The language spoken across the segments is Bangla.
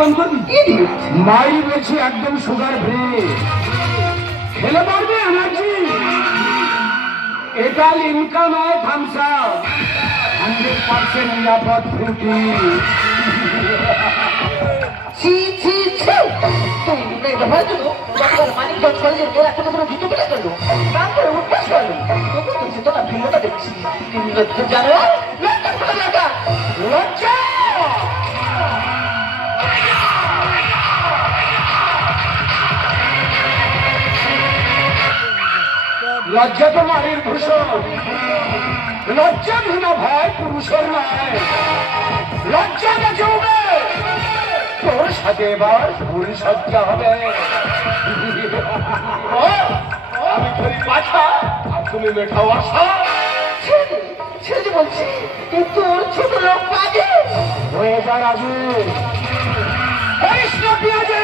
পান করবি? মাই বলছি একদম সুগার ফ্রি, খেলে পড়বে এনার্জি। এটা লিমকা নয়, থামস আপ, 100% নিরাপদ ফ্রুটি। লজ্জা তো নারীর ভূষণ, লজ্জা ঘৃণা ভয় পুরুষের নয়। লজ্জা দেখে উঠে তোর সাথে এবার ফুল সজ্জা হবে। আমি ধরি পাছা আর তুমি মেঠাও আশা। ছেলে বলছি তোর ছোট লোক পাগে হয়ে যা রাজু, কৃষ্ণ পিয়াজে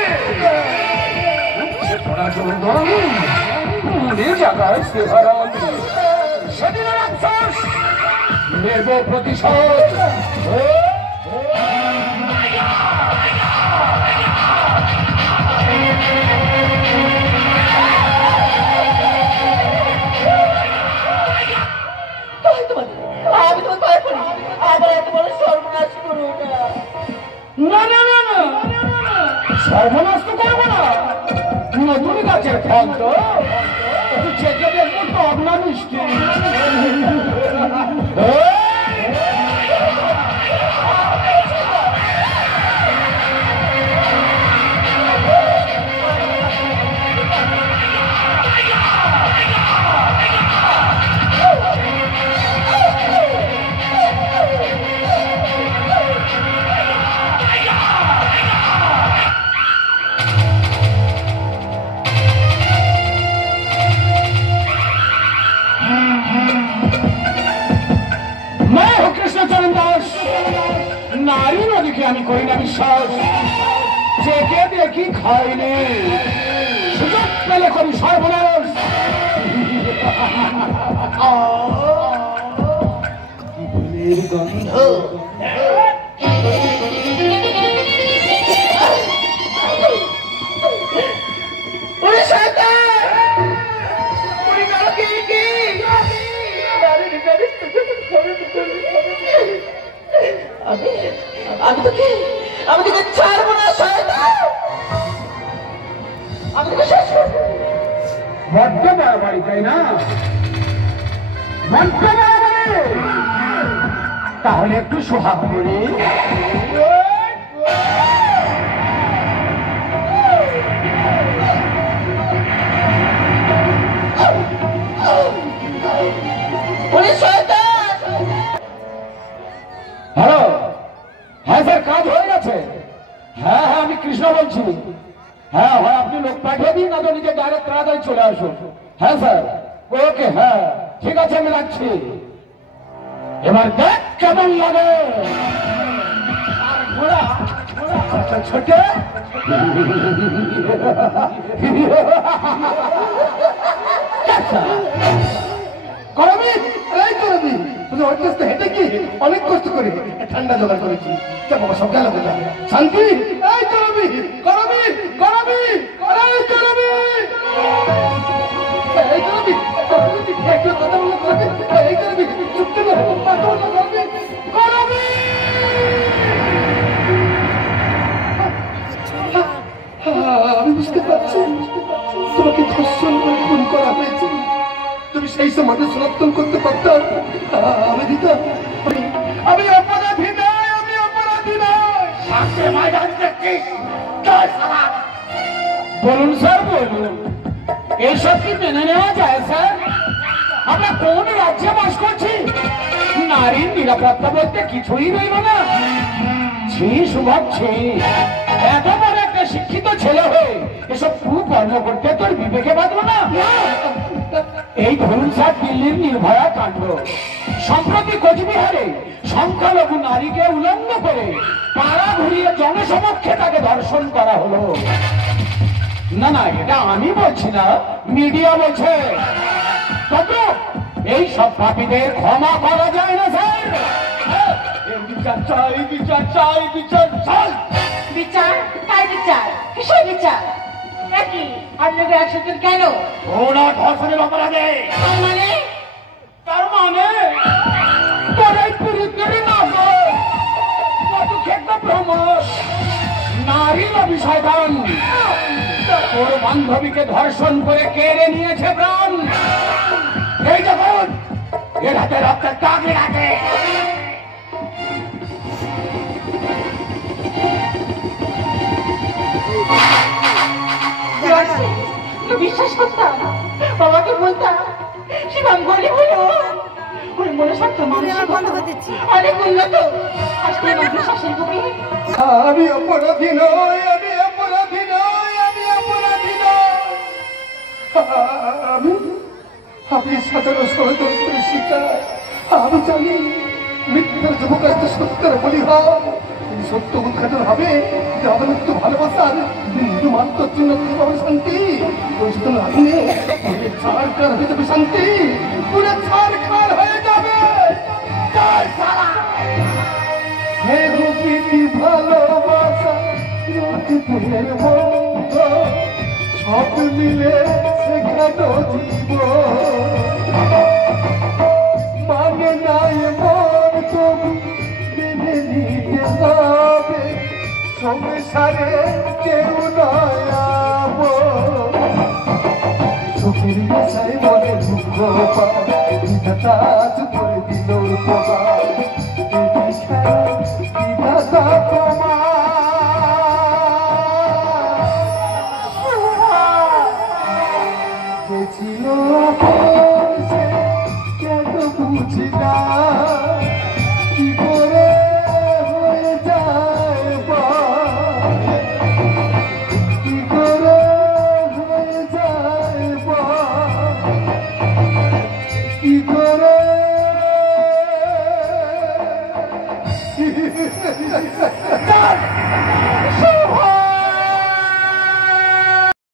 তোরা চৌধুরী মনে জাগায় সেহারান। সেদিন রাক্ষস নেব প্রতিশোধ। না না না না, সর্বনাশ তো করবো না। নতুন গাছের ফল তো চেকে দেখবো টক না মিষ্টি। নারী নদীকে আমি করি না বিশ্বাস, চেকে দেখি খাইনি, সুযোগ পেলে করি সর্বনাশ। গন্ধ আমি তোকে ছাড়বো না, আমি তোকে শেষ করবো। বড্ড বাড়াবাড়ি তাই না? বড্ড বাড়াবাড়ি, তাহলে একটু সোহাগ করি। হ্যালো, হ্যাঁ স্যার, কাজ হয়ে গেছে। হ্যাঁ হ্যাঁ, আমি কৃষ্ণ বলছি। হ্যাঁ হ্যাঁ, আপনি লোক পাঠিয়ে দিন, না তো নিজে ডাইরেক্ট তাড়াতাড়ি চলে আসুন। হ্যাঁ স্যার, ওকে, হ্যাঁ ঠিক আছে, আমি রাখছি। এবার দেখ কেমন লাগে। আর ঘোড়া ছোটে করবি, এই করবি তুমি ওর কাছে হেঁটে কি অনেক কষ্ট করে ঠান্ডা জোগাড় করেছি। বাবা সব গেল শান্তি। এই করবি করবি করবি এই করবি এই করবি একটু কথা বলে করবি, এই করবি চুপতে কথা বলে করবি করবি। আমি বুঝতে পারছি তোমাকে ধর্ষণ করে খুন করা হয়েছে। তুমি সেই সময় সমর্থন করতে পারতাম। আমি দিতাম। আমি অপরাধী নয়, আমি অপরাধী নয়। বলুন স্যার, বলুন, এইসব কি মেনে নেওয়া যায় স্যার? আমরা কোন রাজ্যে বাস করছি? নারীর নিরাপত্তা বলতে কিছুই রইল না। ছি শুভম, ছি। এত বড় একটা শিক্ষিত ছেলে হয়ে এসব কুকর্ম করতে তোর বিবেকে বাঁধলো না? এই ধরুন স্যার, দিল্লির নির্ভয়া কাণ্ড। সম্প্রতি কোচবিহারে সংখ্যালঘু নারীকে উলঙ্গ করে পাড়া ঘুরিয়ে জনসমক্ষে তাকে ধর্ষণ করা হলো। না না, এটা আমি বলছি না, মিডিয়া বলছে। তবে এই সব পাপীদের ক্ষমা করা যায় না স্যার। বিচার চাই, বিচার চাই, বিচার চাই। বিচার? কার বিচার? কিসের বিচার? একই আপনাদের একসাথে কেন? ওরা ধর্ষণের অপরাধে। তার মানে? তার মানে তোরাই পুরুষের নাগর কত ক্ষেত্র ভ্রম নারী অভিশয়দান তোর বান্ধবীকে ধর্ষণ করে কেড়ে নিয়েছে প্রাণ। এই যখন এর হাতে রক্তের দাগ লাগে। বিশ্বাস করতাম, বাবাকে বলতাম শিবাম গরিব হলো ওর মনে সত্য মানুষ অনেক উন্নত। আজকে আমার বিশ্বাসের বুকে আমি অপরাধী নই, আমি অপরাধী নই, আমি অপরাধী নই। আমি সাধারণ ষড়যন্ত্রের শিকার। আমি জানি মৃত্যুর যুবকাস্ত সত্যের বলি হয়। সত্য উদ্ঘাটন হবে যে অবলুপ্ত ভালোবাসার বিন্দু মাত্র জন্য পাবে শান্তি। ছাড়খার হয়ে যাবে শান্তি, পুরো ছাড়খার হয়ে যাবে। ভালোবাসা সব মিলে শেখানো জীবন মানে নাই মন তবু মেনে নিতে হবে সংসারে কেউ নয়াব। সুখের নেশায় মনে দুঃখ পায় বিধাতা করে দিল উপহার। বিধাতা তোমার